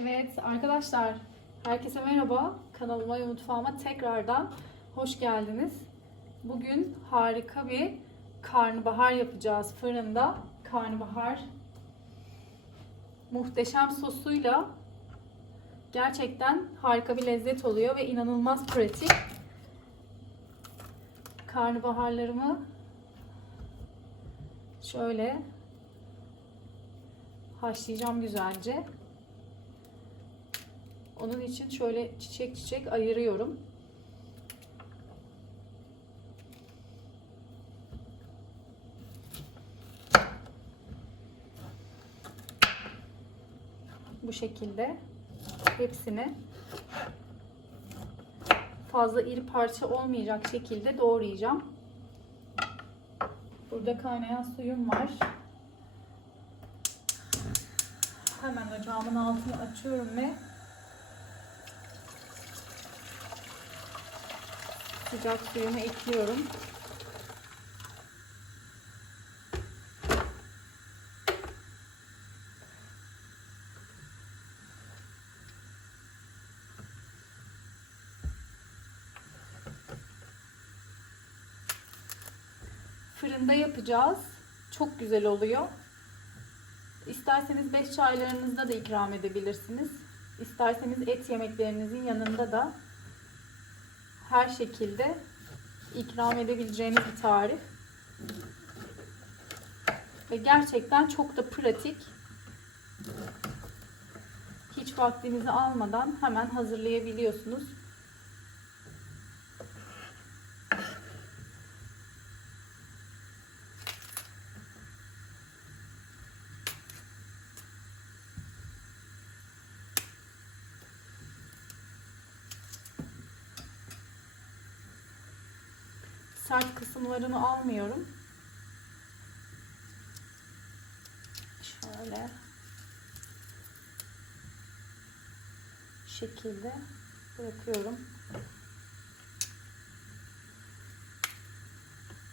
Evet arkadaşlar, herkese merhaba. Kanalıma ve mutfağıma tekrardan hoş geldiniz. Bugün harika bir karnabahar yapacağız fırında. Karnabahar muhteşem sosuyla gerçekten harika bir lezzet oluyor ve inanılmaz pratik. Karnabaharlarımı şöyle haşlayacağım güzelce. Onun için şöyle çiçek çiçek ayırıyorum. Bu şekilde hepsini fazla iri parça olmayacak şekilde doğrayacağım. Burada kaynayan suyum var. Hemen ocağımın altını açıyorum ve sıcak suyumu ekliyorum. Fırında yapacağız. Çok güzel oluyor. İsterseniz beş çaylarınızda da ikram edebilirsiniz. İsterseniz et yemeklerinizin yanında da her şekilde ikram edebileceğiniz bir tarif. Ve gerçekten çok da pratik. Hiç vaktinizi almadan hemen hazırlayabiliyorsunuz. Sert kısımlarını almıyorum. Şöyle şekilde bırakıyorum.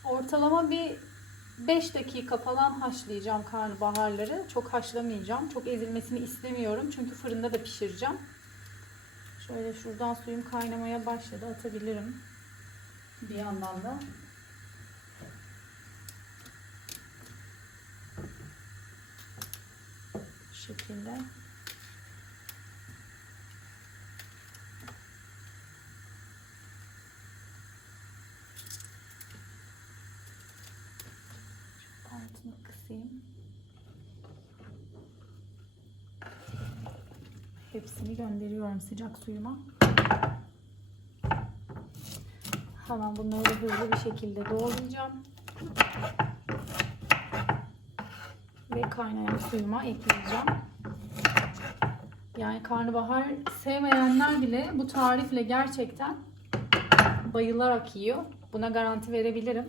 Ortalama bir 5 dakika falan haşlayacağım karnabaharları. Çok haşlamayacağım. Çok ezilmesini istemiyorum. Çünkü fırında da pişireceğim. Şöyle şuradan suyum kaynamaya başladı. Atabilirim bir yandan da. Şekilde. Altını kısayım. Hepsini gönderiyorum sıcak suyuma Hemen bunları hızlı bir şekilde doğrayacağım. Ve kaynayan suyuma ekleyeceğim. Yani karnabahar sevmeyenler bile bu tarifle gerçekten bayılarak yiyor. Buna garanti verebilirim.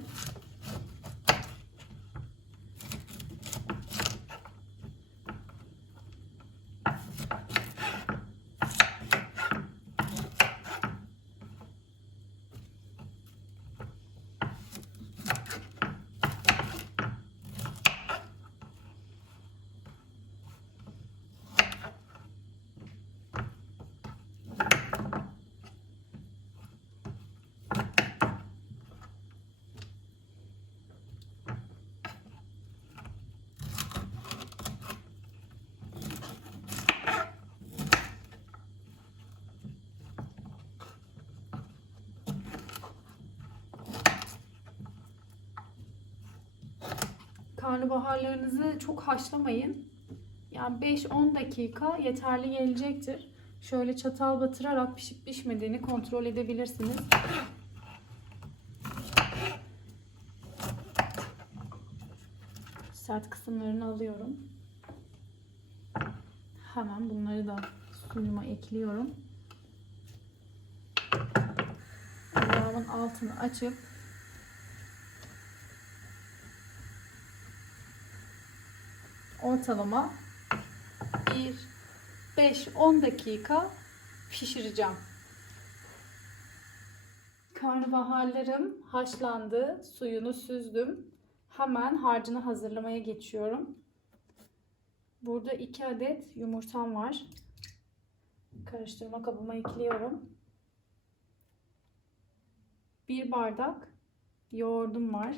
Karnabaharlarınızı çok haşlamayın. Yani 5-10 dakika yeterli gelecektir. Şöyle çatal batırarak pişip pişmediğini kontrol edebilirsiniz. Sert kısımlarını alıyorum. Hemen bunları da suyuma ekliyorum. Ocağımın altını açıp ortalama bir 5-10 dakika pişireceğim. Karnabaharlarım haşlandı. Suyunu süzdüm. Hemen harcını hazırlamaya geçiyorum. Burada 2 adet yumurtam var. karıştırma kabıma ekliyorum. Bir bardak yoğurdum var.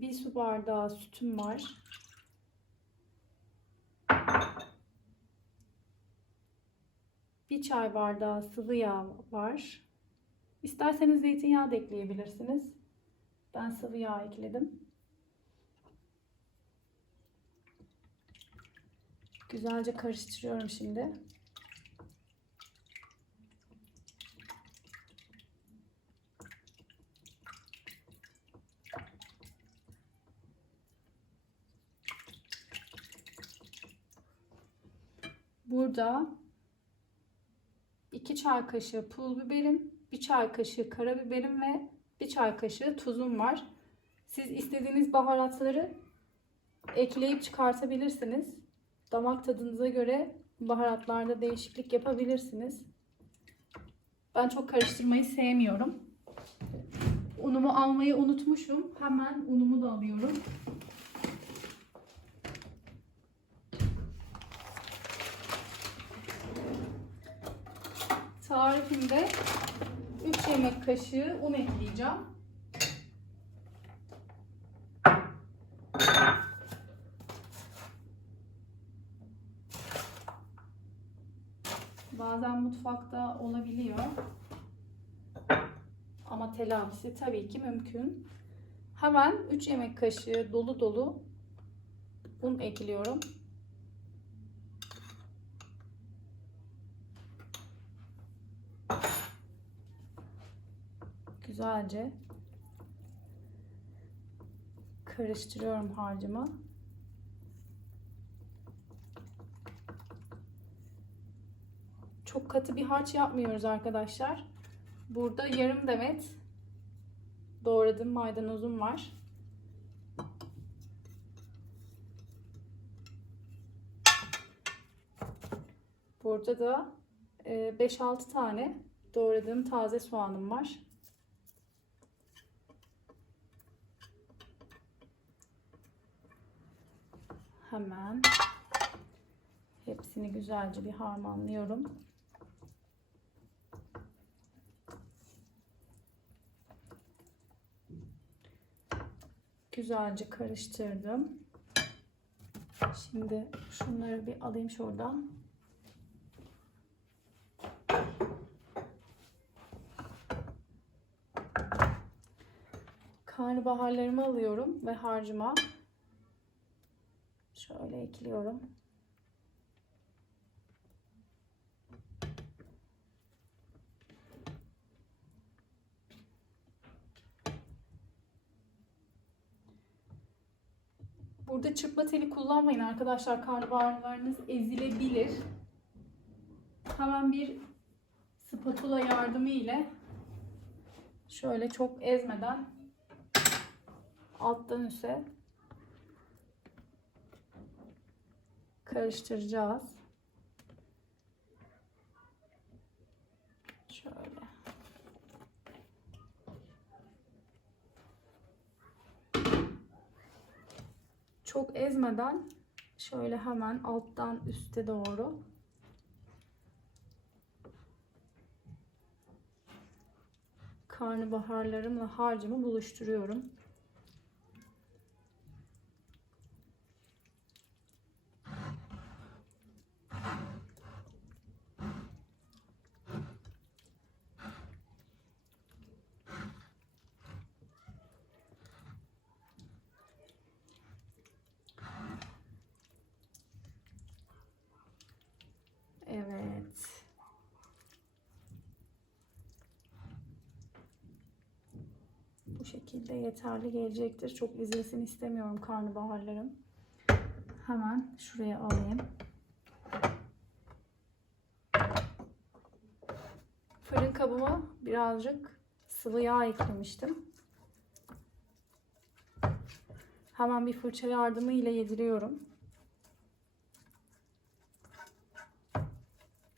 Bir su bardağı sütüm var. Bir çay bardağı sıvı yağ var. İsterseniz zeytinyağı da ekleyebilirsiniz. Ben sıvı yağ ekledim. Güzelce karıştırıyorum şimdi. Burada 2 çay kaşığı pul biberim, 1 çay kaşığı karabiberim ve 1 çay kaşığı tuzum var. Siz istediğiniz baharatları ekleyip çıkartabilirsiniz. Damak tadınıza göre baharatlarda değişiklik yapabilirsiniz. Ben çok karıştırmayı sevmiyorum. Unumu almayı unutmuşum. Hemen unumu da alıyorum. Tarifimde 3 yemek kaşığı un ekleyeceğim. Bazen mutfakta olabiliyor. Ama telafisi tabii ki mümkün. Hemen 3 yemek kaşığı dolu dolu un ekliyorum. Güzelce karıştırıyorum harcımı. Çok katı bir harç yapmıyoruz arkadaşlar. Burada yarım demet doğradığım maydanozum var. Burada da 5-6 tane doğradığım taze soğanım var. Hemen hepsini güzelce bir harmanlıyorum. Güzelce karıştırdım. Şimdi şunları bir alayım şuradan. Karnabaharlarımı alıyorum ve harcıma şöyle ekliyorum. Burada çırpma teli kullanmayın arkadaşlar. Karnabaharlarınız ezilebilir. Hemen bir spatula yardımı ile şöyle çok ezmeden alttan üste karıştıracağız. Şöyle. Çok ezmeden şöyle hemen alttan üste doğru karnabaharlarımla harcımı buluşturuyorum. Evet. Bu şekilde yeterli gelecektir. Çok izlesin istemiyorum karnabaharlarım. Hemen şuraya alayım. Fırın kabıma birazcık sıvı yağ eklemiştim. Hemen bir fırça yardımı ile yediriyorum.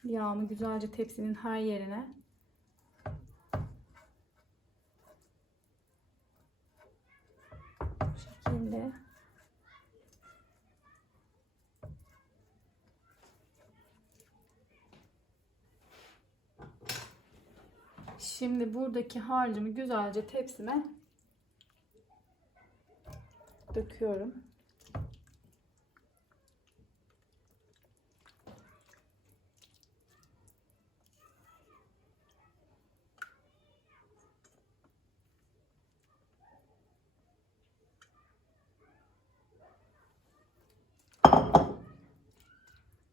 Yağımı güzelce tepsinin her yerine bu şekilde Şimdi buradaki harcımı güzelce tepsime döküyorum.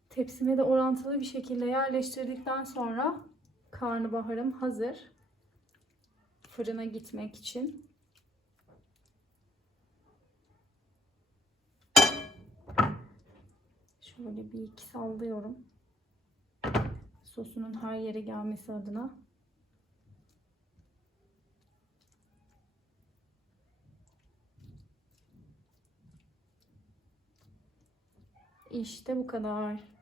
Tepsime de orantılı bir şekilde yerleştirdikten sonra karnabaharım hazır. Fırına gitmek için. Şöyle bir iki sallıyorum. Sosunun her yere gelmesi adına. İşte bu kadar.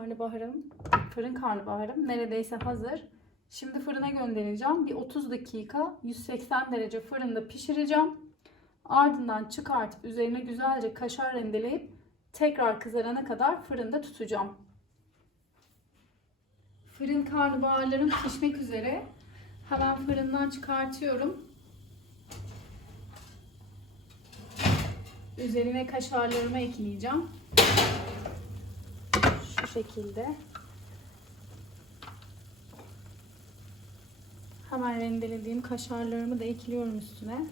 Karnabaharım, fırın karnabaharım neredeyse hazır. Şimdi fırına göndereceğim. Bir 30 dakika 180 derece fırında pişireceğim. Ardından çıkartıp üzerine güzelce kaşar rendeleyip tekrar kızarana kadar fırında tutacağım. Fırın karnabaharlarım pişmek üzere. Hemen fırından çıkartıyorum. Üzerine kaşarlarımı ekleyeceğim. Şu şekilde. Hemen rendelediğim kaşarlarımı da ekliyorum üstüne.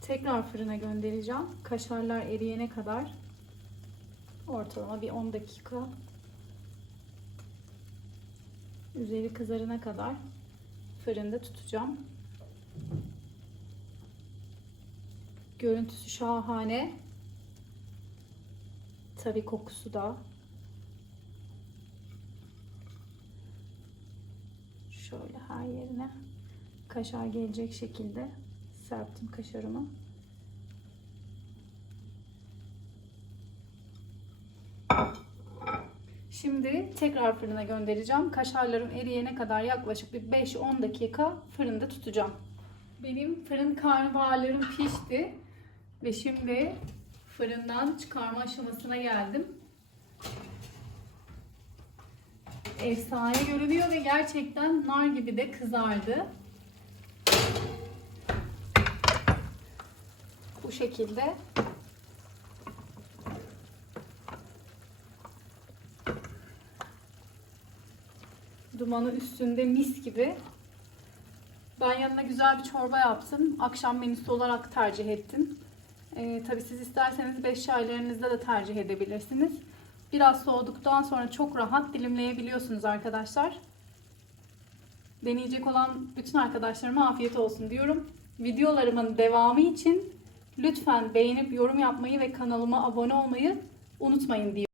Tekrar fırına göndereceğim. Kaşarlar eriyene kadar ortalama bir 10 dakika üzeri kızarına kadar fırında tutacağım. Görüntüsü şahane. Tabii kokusu da. Şöyle her yerine kaşar gelecek şekilde serptim kaşarımı. Şimdi tekrar fırına göndereceğim. Kaşarlarım eriyene kadar yaklaşık bir 5-10 dakika fırında tutacağım. Benim fırın karnabaharlarım pişti. Ve şimdi fırından çıkarma aşamasına geldim. Efsane görünüyor ve gerçekten nar gibi de kızardı. Bu şekilde Dumanı üstünde mis gibi. Ben yanına güzel bir çorba yaptım. Akşam menüsü olarak tercih ettim. Ee, tabii siz isterseniz beş çaylarınızda da tercih edebilirsiniz. Biraz soğuduktan sonra çok rahat dilimleyebiliyorsunuz arkadaşlar. Deneyecek olan bütün arkadaşlarıma afiyet olsun diyorum. Videolarımın devamı için lütfen beğenip yorum yapmayı ve kanalıma abone olmayı unutmayın diyorum.